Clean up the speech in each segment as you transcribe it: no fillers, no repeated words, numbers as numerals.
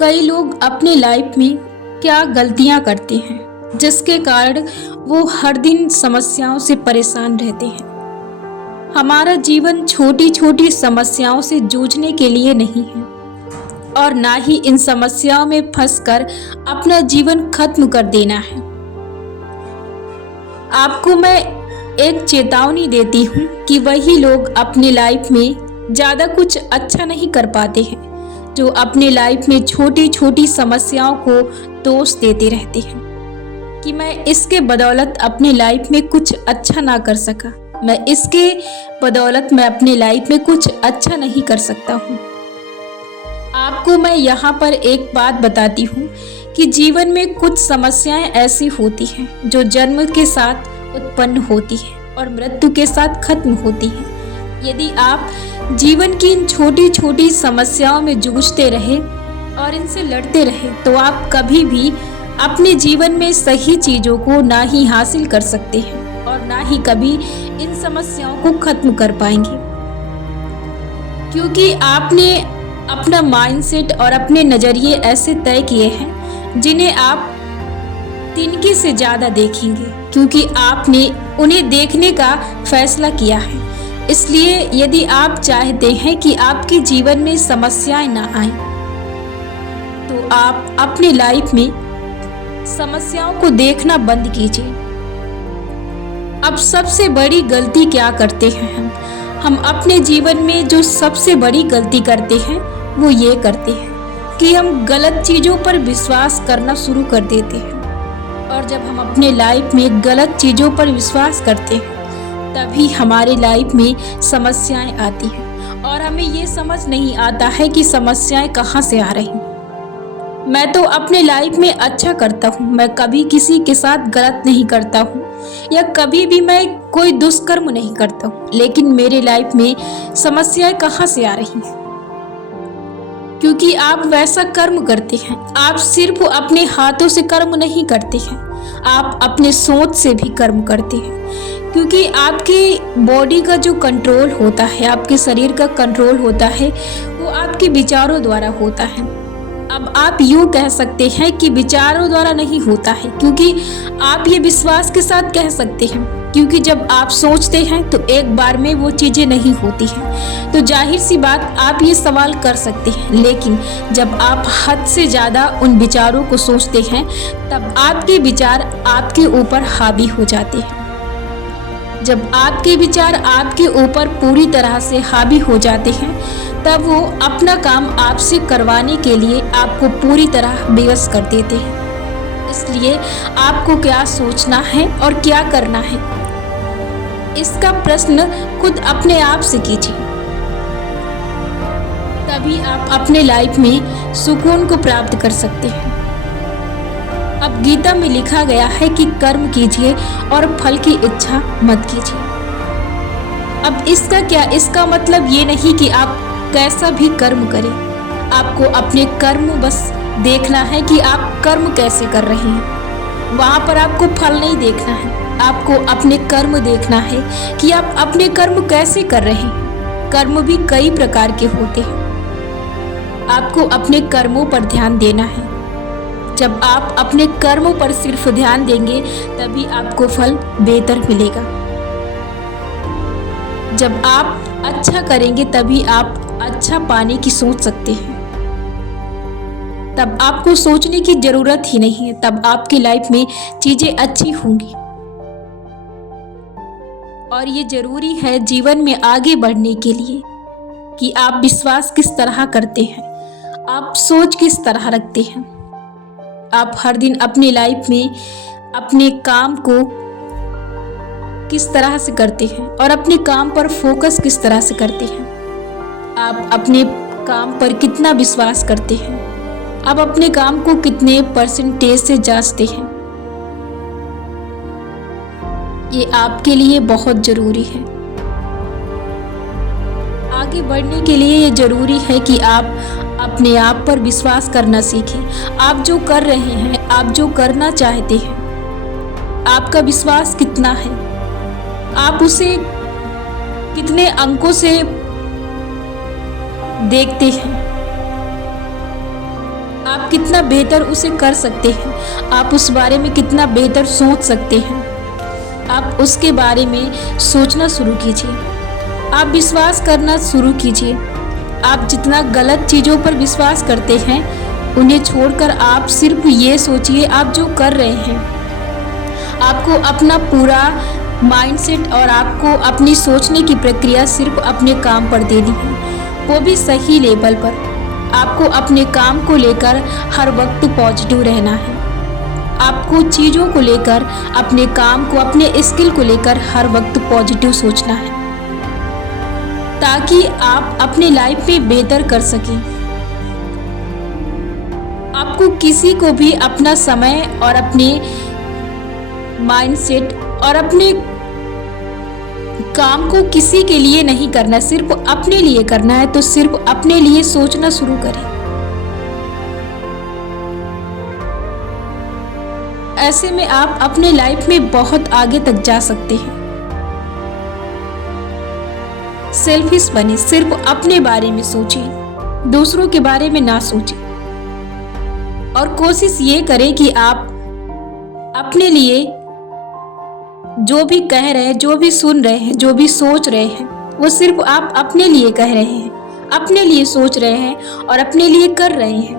कई लोग अपनी लाइफ में क्या गलतियां करते हैं जिसके कारण वो हर दिन समस्याओं से परेशान रहते हैं। हमारा जीवन छोटी छोटी समस्याओं से जूझने के लिए नहीं है और ना ही इन समस्याओं में फंसकर अपना जीवन खत्म कर देना है। आपको मैं एक चेतावनी देती हूँ कि वही लोग अपनी लाइफ में ज़्यादा कुछ अच्छा नहीं कर पाते हैं जो अपनी लाइफ में छोटी छोटी समस्याओं को दोष देते रहते हैं कि मैं इसके बदौलत अपनी लाइफ में कुछ अच्छा ना कर सका, मैं इसके बदौलत मैं अपनी लाइफ में कुछ अच्छा नहीं कर सकता हूँ। आपको मैं यहाँ पर एक बात बताती हूँ कि जीवन में कुछ समस्याएं ऐसी होती हैं जो जन्म के साथ उत्पन्न होती हैं और मृत्यु के साथ खत्म होती हैं। यदि आप जीवन की इन छोटी छोटी समस्याओं में जूझते रहे और इनसे लड़ते रहे तो आप कभी भी अपने जीवन में सही चीज़ों को ना ही हासिल कर सकते हैं और ना ही कभी इन समस्याओं को खत्म कर पाएंगे, क्योंकि आपने अपना माइंडसेट और अपने नज़रिए ऐसे तय किए हैं जिन्हें आप तिनके से ज़्यादा देखेंगे, क्योंकि आपने उन्हें देखने का फैसला किया है। इसलिए यदि आप चाहते हैं कि आपके जीवन में समस्याएं ना आए तो आप अपनी लाइफ में समस्याओं को देखना बंद कीजिए। अब सबसे बड़ी गलती क्या करते हैं हम अपने जीवन में जो सबसे बड़ी गलती करते हैं वो ये करते हैं कि हम गलत चीज़ों पर विश्वास करना शुरू कर देते हैं। और जब हम अपने लाइफ में गलत चीज़ों पर विश्वास करते हैं तभी हमारी लाइफ में समस्याएं आती हैं और हमें ये समझ नहीं आता है कि समस्याएं कहाँ से आ रही हैं। मैं तो अपने लाइफ में अच्छा करता हूँ, मैं कभी किसी के साथ गलत नहीं करता हूँ या कभी भी मैं कोई दुष्कर्म नहीं करता हूँ, लेकिन मेरे लाइफ में समस्याएं कहाँ से आ रही हैं? क्योंकि आप वैसा कर्म करते हैं। आप सिर्फ अपने हाथों से कर्म नहीं करते हैं, आप अपने सोच से भी कर्म करते हैं, क्योंकि आपकी बॉडी का जो कंट्रोल होता है, आपके शरीर का कंट्रोल होता है, वो आपके विचारों द्वारा होता है। अब आप यूँ कह सकते हैं कि विचारों द्वारा नहीं होता है, क्योंकि आप ये विश्वास के साथ कह सकते हैं, क्योंकि जब आप सोचते हैं तो एक बार में वो चीज़ें नहीं होती हैं। तो जाहिर सी बात आप ये सवाल कर सकते हैं, लेकिन जब आप हद से ज़्यादा उन विचारों को सोचते हैं तब आपके विचार आपके ऊपर हावी हो जाते हैं। जब आपके विचार आपके ऊपर पूरी तरह से हावी हो जाते हैं तब वो अपना काम आपसे करवाने के लिए आपको पूरी तरह बेबस कर देते हैं। इसलिए आपको क्या सोचना है और क्या करना है, इसका प्रश्न खुद अपने आप से कीजिए, तभी आप अपने लाइफ में सुकून को प्राप्त कर सकते हैं। अब गीता में लिखा गया है कि कर्म कीजिए और फल की इच्छा मत कीजिए। अब इसका क्या, इसका मतलब ये नहीं कि आप कैसा भी कर्म करें, आपको अपने कर्म बस देखना है कि आप कर्म कैसे कर रहे हैं। वहाँ पर आपको फल नहीं देखना है, आपको अपने कर्म देखना है कि आप अपने कर्म कैसे कर रहे हैं। कर्म भी कई प्रकार के होते हैं, आपको अपने कर्मों पर ध्यान देना है। जब आप अपने कर्मों पर सिर्फ ध्यान देंगे तभी आपको फल बेहतर मिलेगा। जब आप अच्छा करेंगे तभी आप अच्छा पाने की सोच सकते हैं। तब आपको सोचने की जरूरत ही नहीं है, तब आपकी लाइफ में चीजें अच्छी होंगी। और ये जरूरी है जीवन में आगे बढ़ने के लिए कि आप विश्वास किस तरह करते हैं, आप सोच किस तरह रखते हैं, आप हर दिन अपनी लाइफ में अपने काम को किस तरह से करते हैं और अपने काम पर फोकस किस तरह से करते हैं। आप अपने काम पर कितना विश्वास करते हैं, आप अपने काम को कितने परसेंटेज से जांचते हैं, ये आपके लिए बहुत जरूरी है। आगे बढ़ने के लिए ये जरूरी है कि आप अपने आप पर विश्वास करना सीखें। आप जो कर रहे हैं, आप जो करना चाहते हैं, आपका विश्वास कितना है, आप उसे कितने अंकों से देखते हैं, आप कितना बेहतर उसे कर सकते हैं, आप उस बारे में कितना बेहतर सोच सकते हैं। आप उसके बारे में सोचना शुरू कीजिए, आप विश्वास करना शुरू कीजिए। आप जितना गलत चीज़ों पर विश्वास करते हैं उन्हें छोड़कर आप सिर्फ ये सोचिए आप जो कर रहे हैं। आपको अपना पूरा माइंडसेट और आपको अपनी सोचने की प्रक्रिया सिर्फ अपने काम पर देनी है, वो भी सही लेवल पर। आपको अपने काम को लेकर हर वक्त पॉजिटिव रहना है। आपको चीज़ों को लेकर, अपने काम को, अपने स्किल को लेकर हर वक्त पॉजिटिव सोचना है, ताकि आप अपने लाइफ में बेहतर कर सकें। आपको किसी को भी अपना समय और अपने माइंडसेट और अपने काम को किसी के लिए नहीं करना, सिर्फ अपने लिए करना है, तो सिर्फ अपने लिए सोचना शुरू करें। ऐसे में आप अपने लाइफ में बहुत आगे तक जा सकते हैं। सेल्फिश बने, सिर्फ अपने बारे में सोचें, दूसरों के बारे में ना सोचें। और कोशिश ये करें कि आप अपने लिए जो भी कह रहे हैं, जो भी सुन रहे हैं, जो भी सोच रहे हैं, वो सिर्फ आप अपने लिए कह रहे हैं, अपने लिए सोच रहे हैं और अपने लिए कर रहे हैं।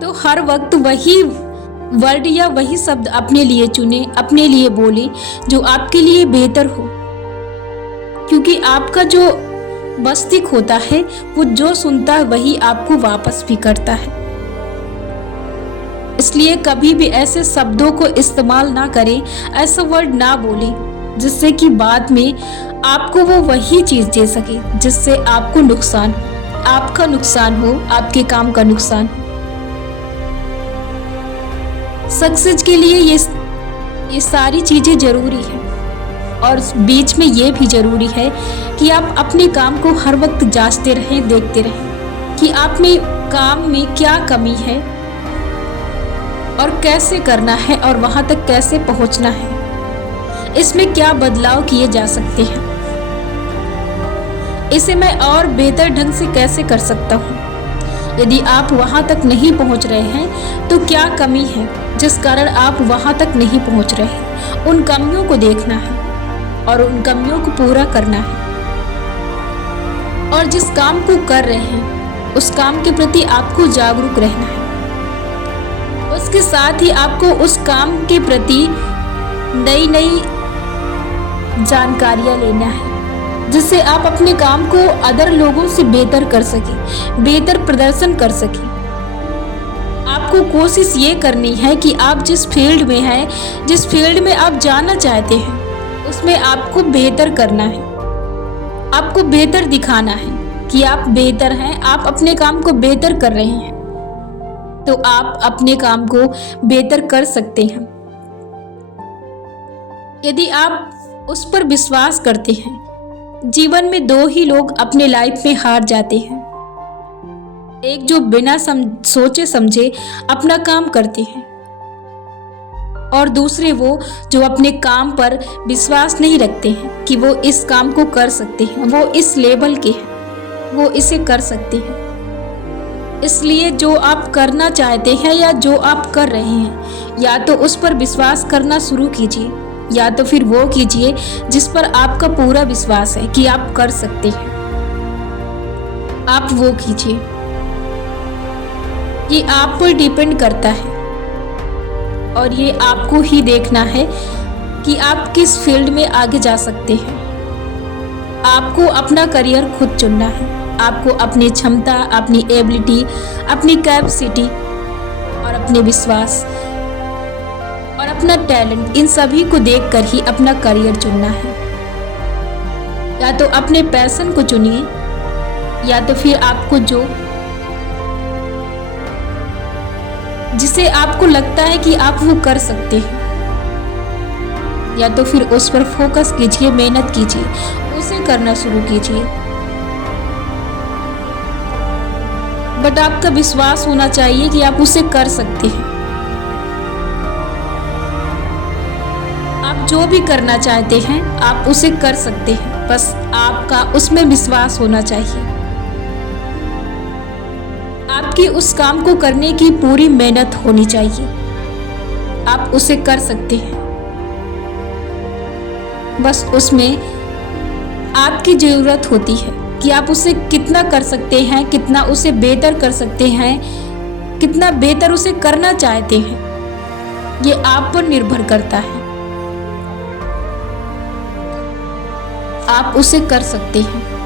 तो हर वक्त वही वर्ड या वही शब्द अपने लिए चुने, अपने लिए बोले जो आपके लिए बेहतर हो, क्योंकि आपका जो मस्तिष्क होता है वो जो सुनता है वही आपको वापस भी करता है। इसलिए कभी भी ऐसे शब्दों को इस्तेमाल ना करें, ऐसा वर्ड ना बोलें जिससे कि बाद में आपको वो वही चीज दे सके जिससे आपको नुकसान हो, आपका नुकसान हो, आपके काम का नुकसान हो। सक्सेस के लिए ये सारी चीजें जरूरी है, और बीच में ये भी जरूरी है कि आप अपने काम को हर वक्त जांचते रहें, देखते रहें कि आप में काम में क्या कमी है और कैसे करना है और वहां तक कैसे पहुंचना है, इसमें क्या बदलाव किए जा सकते हैं, इसे मैं और बेहतर ढंग से कैसे कर सकता हूँ। यदि आप वहां तक नहीं पहुंच रहे हैं तो क्या कमी है जिस कारण आप वहां तक नहीं पहुंच रहे हैं, उन कमियों को देखना है और उन कमियों को पूरा करना है। और जिस काम को कर रहे हैं उस काम के प्रति आपको जागरूक रहना है। उसके साथ ही आपको उस काम के प्रति नई नई जानकारियां लेना है, जिससे आप अपने काम को अदर लोगों से बेहतर कर सकें, बेहतर प्रदर्शन कर सकें। आपको कोशिश ये करनी है कि आप जिस फील्ड में हैं, जिस फील्ड में आप जाना चाहते हैं, उसमें आपको बेहतर करना है, आपको बेहतर दिखाना है कि आप बेहतर हैं, आप अपने काम को बेहतर कर रहे हैं, तो आप अपने काम को बेहतर कर सकते हैं। यदि आप उस पर विश्वास करते हैं। जीवन में दो ही लोग अपने लाइफ में हार जाते हैं, एक जो बिना सोचे समझे अपना काम करते हैं, और दूसरे वो जो अपने काम पर विश्वास नहीं रखते हैं कि वो इस काम को कर सकते हैं, वो इस लेवल के हैं, वो इसे कर सकते हैं। इसलिए जो आप करना चाहते हैं या जो आप कर रहे हैं, या तो उस पर विश्वास करना शुरू कीजिए, या तो फिर वो कीजिए जिस पर आपका पूरा विश्वास है कि आप कर सकते हैं, आप वो कीजिए। ये आप पर डिपेंड करता है और ये आपको ही देखना है कि आप किस फील्ड में आगे जा सकते हैं। आपको अपना करियर खुद चुनना है, आपको अपनी क्षमता, अपनी एबिलिटी, अपनी कैपेसिटी और अपने विश्वास और अपना टैलेंट, इन सभी को देखकर ही अपना करियर चुनना है। या तो अपने पैशन को चुनिए, या तो फिर आपको जिसे आपको लगता है कि आप वो कर सकते हैं, या तो फिर उस पर फोकस कीजिए, मेहनत कीजिए, उसे करना शुरू कीजिए। बट आपका विश्वास होना चाहिए कि आप उसे कर सकते हैं। आप जो भी करना चाहते हैं आप उसे कर सकते हैं, बस आपका उसमें विश्वास होना चाहिए। आपकी उस काम को करने की पूरी मेहनत होनी चाहिए। आप उसे कर सकते हैं, बस उसमें आपकी ज़रूरत होती है कि आप उसे कितना कर सकते हैं, कितना उसे बेहतर कर सकते हैं, कितना बेहतर उसे करना चाहते हैं। ये आप पर निर्भर करता है। आप उसे कर सकते हैं।